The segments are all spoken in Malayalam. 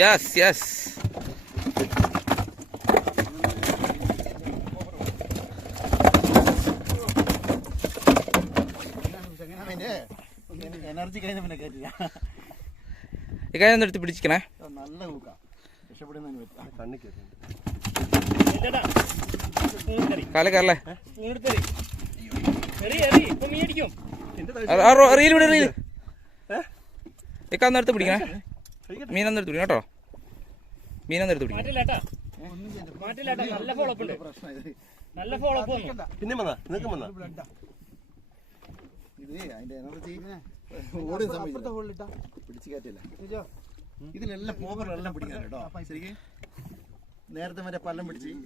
Yes yes. എനർജി കഴിഞ്ഞ പിന്നെ കയറ്റില്ല. ഈ കഴിഞ്ഞ എടുത്ത് പിടിച്ചിക്കണേ. നല്ല കൂക്കാം. കാല കയറല്ലേ? ഇക്കാന്നെടുത്ത് പിടിക്കണേ. മീനൊന്നെടുത്ത് പിടിക്കണം കേട്ടോ. മീനൊന്നെടുത്ത് പിടിക്കണം. പിന്നെ പിടിച്ചു കയറ്റില്ല. ഇതിലെല്ലാം പോകറെല്ലാം പിടിക്കാൻ കേട്ടോ. ശരിക്കും നേരത്തെ മറ്റേ പല്ലം പിടിച്ച് ഇത്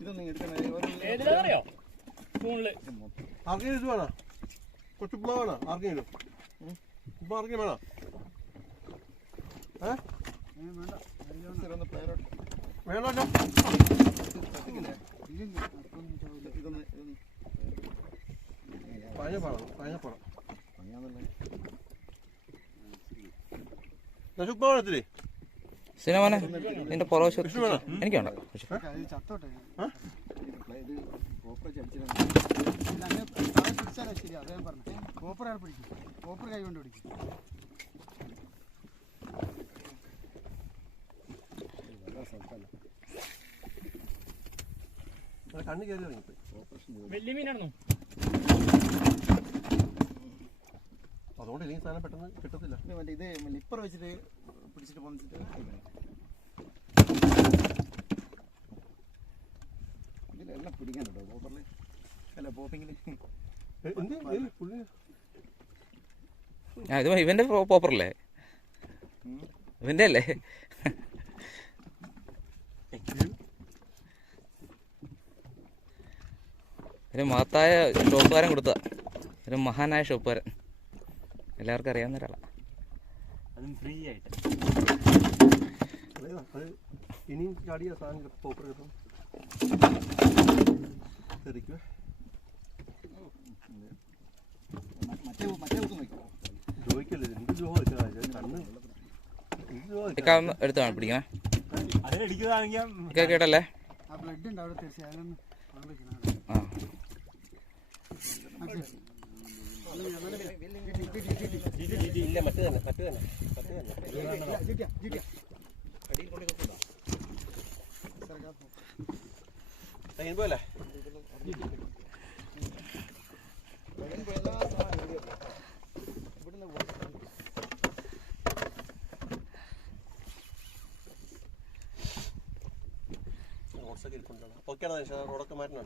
ഇതൊന്നും എടുക്കണോ? ആർക്കെങ്കിലും ഇത് വേണോ? കൊച്ചു ഉപ്പ വേണോ? ആർക്കെങ്കിലും ഉപ്പ ആർക്കെങ്കിലും വേണോ? വേണമല്ലോ. സിനിമ നിന്റെ പുറവശം എനിക്ക് വേണ്ട. കണ്ണു കയറി വലിയ മീനാണോ? അതുകൊണ്ട് ഇല്ലെങ്കിൽ സാധനം പെട്ടെന്ന് കിട്ടത്തില്ല. മറ്റേ ഇത് ലിപ്പർ വെച്ചിട്ട് പിടിച്ചിട്ട് പൊന്നിച്ചിട്ട് ഇതിലെല്ലാം പിടിക്കാനുണ്ടോ പോപ്പറിൽ? അല്ല പോപ്പിങ്ങിൽ ഇത് ഇവന്റെ പോപ്പറല്ലേ? ഇവന്റെ അല്ലേ? ഒരു മഹത്തായ ഷോപ്പുകാരൻ കൊടുത്ത ഒരു മഹാനായ ഷോപ്പുകാരൻ, എല്ലാവർക്കും അറിയാവുന്ന ഒരാളാണ്. അതും ഫ്രീ ആയിട്ട്. ഇനിയും ചാടിയ സാധനം പോപ്പർ കിട്ടും. എടുത്ത് പിടിക്കണേ. കേട്ടല്ലേ? പോലെ റോഡൊക്കെ മാറ്റണം.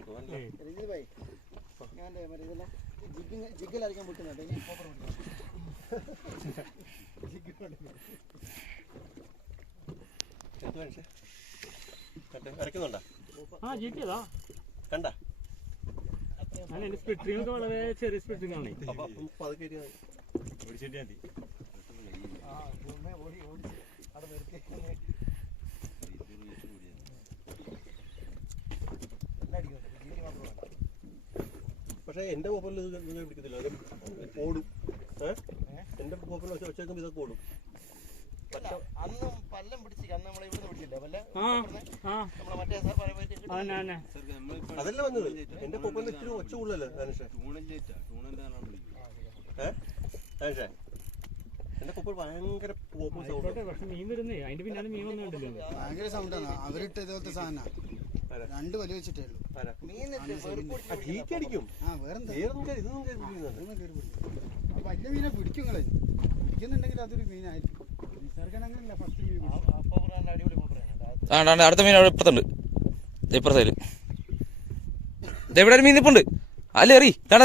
ജിഗിലടിക്കാൻ പൊട്ടുന്നുണ്ട്. വരയ്ക്കുന്നുണ്ടോ? കണ്ട സ്പിറ്ററിംഗ് വളരെ ചെറിയ സ്പിറ്ററിംഗ് ആണ്. പക്ഷെ എന്റെ പോപ്പറിൽ ഇത് പിടിക്കത്തില്ല, അത് ഓടും. എന്റെ പോപ്പറിൽ വെച്ചേക്കുമ്പോ ഇതൊക്കെ ഓടും. അന്നും പല്ലം പിടിച്ച് അന്ന് നമ്മളെ ഇവിടെ പിടിച്ചില്ല അതല്ല വന്നത്. എന്റെ പോപ്പറിൽ ഇത്തിരി ഒച്ച കൂടുതലല്ലേ ധനുഷേ? എന്റെ പോപ്പർ ഭയങ്കര മീൻ വരുന്നേ. അതിന്റെ പിന്നാലെ മീൻ ഒന്നും ഉണ്ടല്ലോ. ഭയങ്കര സൗണ്ടാണ്. അവരിട്ട് ഇതുപോലത്തെ സാധനം രണ്ട് വലി വെച്ചിട്ടേ ഉള്ളൂ. അടിക്കും. വലിയ മീനെ പിടിക്കും. നിങ്ങളെ പിടിക്കുന്നുണ്ടെങ്കിൽ അതൊരു മീനായിരിക്കും. അടുത്ത മീൻ അവിടെ ഇപ്പുറത്തുണ്ട്. ഇപ്പുറ സൈഡിൽ ഇതെവിടെ ഒരു മീൻ നിപ്പുണ്ട്. അല്ലേ എറി എടാ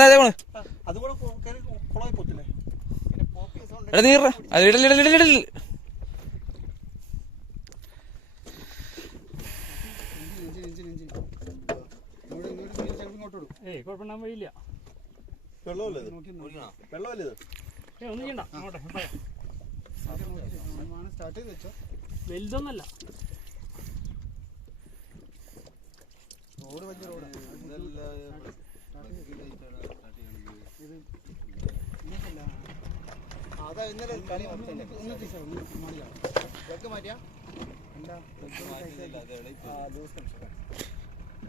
നീറ അത് ഇടലിടലിടലിടൽ. കുഴപ്പമുണ്ടാകാൻ വഴിയില്ല. സ്റ്റാർട്ട് ചെയ്ത് വെച്ചോ. വലുതൊന്നല്ല. റോഡ് വലിയ റോഡ് അതാ ഇന്നലെ കളി വെക്ക് മാറ്റിയാ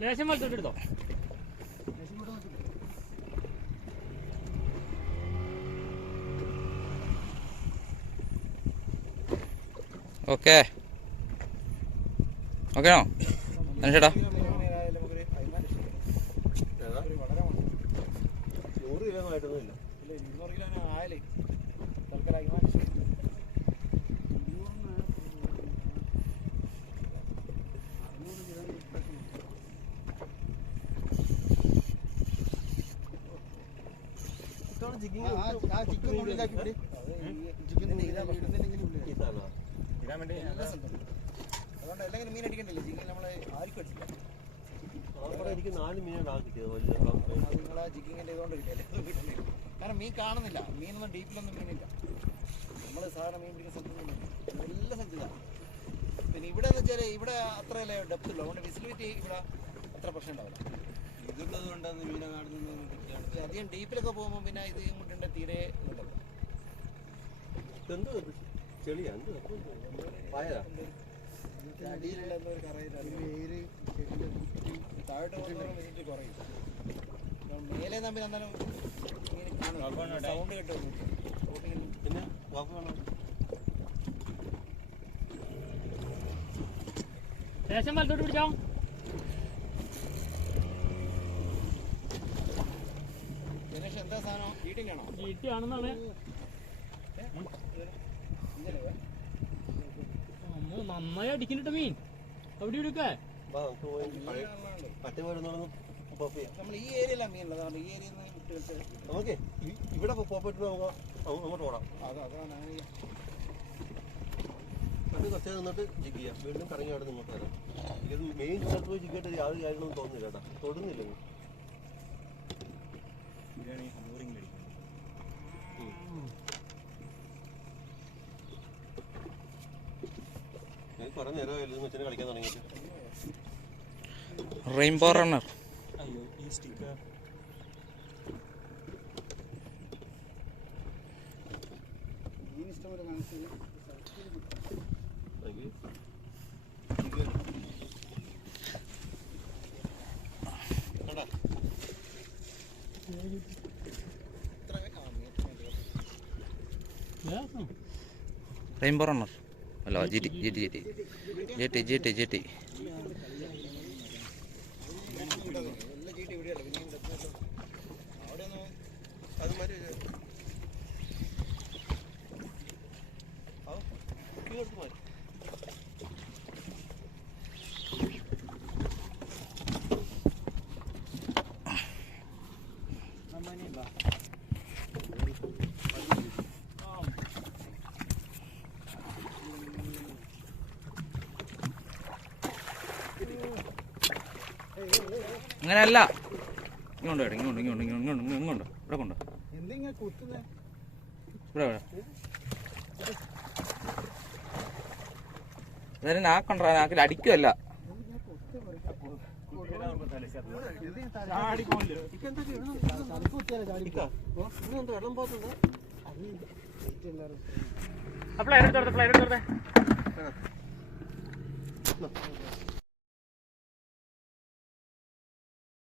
ലേശം വലത്തോട്ട് എടുത്തോ. ഓക്കെ ഓക്കെ ആണോ ചേട്ടാ? 100 കിലോ ആയിട്ടൊന്നുമില്ല. 200 കിലോ ആയാലേ തൽക്കാലം ചിക്കൻ ഉള്ളിലാക്കി പിടി. ചിക്കൻ ഇതാണോ? ഇടാൻ വേണ്ടി അതുകൊണ്ട് അല്ലെങ്കിൽ മീൻ അടിക്കണ്ടല്ലോ. ചിക്കൻ നമ്മളെ ആർക്കും അടിക്കില്ല. അവിടെ എനിക്ക് 4 മീനാണ് കിട്ടിയത്. വലിയ അത് നിങ്ങളാ ചിക്കിങ്ങിൻ്റെ ഇതുകൊണ്ട് കിട്ടിയല്ലേ. കാരണം മീൻ കാണുന്നില്ല. മീനൊന്നും ഡീപ്പിലൊന്നും മീനില്ല. നമ്മൾ സാധാരണ മീൻ പിടിക്കുന്ന സ്ഥലത്തൊന്നും നല്ല സജ്ജതാണ്. പിന്നെ ഇവിടെ എന്ന് വെച്ചാൽ ഇവിടെ അത്രയല്ലേ ഡെപ്ത് ഉള്ളൂ. അതുകൊണ്ട് വിസിലിറ്റി ഇവിടെ അത്ര പ്രശ്നം ഉണ്ടാവില്ല. ഇതുള്ളത് കൊണ്ടാണ് മീനെ കാണുന്നത്. പക്ഷേ അധികം ഡീപ്പിലൊക്കെ പോകുമ്പോൾ പിന്നെ ഇത് ഇങ്ങോട്ടുണ്ട് തീരെ ഇതുണ്ടല്ലോ. എന്തോ ചെളിയാ? പായതാ? അടിയിലുള്ള എന്തോ ഒരു കറയില്ല. താഴോട്ട് പോകുന്നവരും വിസിറ്റ് കുറയും. മേലെ തമ്മിൽ എന്നാലും മീൻ കാണും. സൗണ്ട് കേട്ടോ പിന്നെ വാക്ക് വേണം. ലേശം വലത്തോട്ട് പിടിച്ചോ. ദിനേഷ് എന്താ സാധനം? ഈട്ടിംഗ് ആണോ? ഈട്ടിയാണെന്നാണ്. നന്നായി അടിക്കുന്നുണ്ട് മീൻ. അവിടെ എടുക്ക വാ നമുക്ക് പോയി പട്ടി വരുന്നോളൊന്ന് പോപ്പ് ചെയ്യാം. നമ്മൾ ഈ ഏരിയയിലാണ് മീനുള്ളത്. അതുകൊണ്ട് ഈ ഏരിയയിൽ നിന്ന് വിട്ട് വെച്ച് നമുക്ക് ഇവിടെ പോപ്പിട്ട് നമുക്ക് അങ്ങോട്ട് ഓടാം. അതാണ് അത് കുറച്ച് നിന്നിട്ട് ജിഗ് ചെയ്യാം. വീണ്ടും കറങ്ങി അവിടെ ഇങ്ങോട്ട് വരാം. ഇത് മെയിൻ സ്ഥലത്ത് പോയി ജിഗിട്ട് യാതൊരു കാര്യങ്ങളൊന്നും തോന്നുന്നില്ല കേട്ടോ. തൊടുന്നില്ല. കുറെ നേരമായില്ല വെച്ചിട്ട് കളിക്കാൻ തുടങ്ങിയിട്ട്. Rainbow runner. അയ്യോ ഈ സ്റ്റിക്കർ മീൻ ഇഷ്ടംപോലെ കാണിച്ചില്ല. റെയിൻബോ റണ്ണർ അല്ല G T G T G T G T G T G T. എല്ലാം ചീട്ടി ഇവിടെയല്ല. പിന്നെ അവിടെ ഒന്ന് അതുമാതിരി അങ്ങനെയല്ല. ഇങ്ങോട്ട് വേണം. ഇങ്ങോട്ട് ഇങ്ങോട്ട് ഇങ്ങോട്ട് ഇങ്ങോട്ട് ഇങ്ങോട്ട് ഇവിടെ കൊണ്ടോ. എന്തെങ്കിലും കുത്തുന്നേ ഇവിടെ ഇവിടെ അതായത് നാക്കുണ്ടോ? നാക്കിൽ അടിക്കുമല്ല. വെള്ളം പോകുന്നുണ്ട്. ഫ്ലൈറ്റ് എടുത്തോട്ടെ.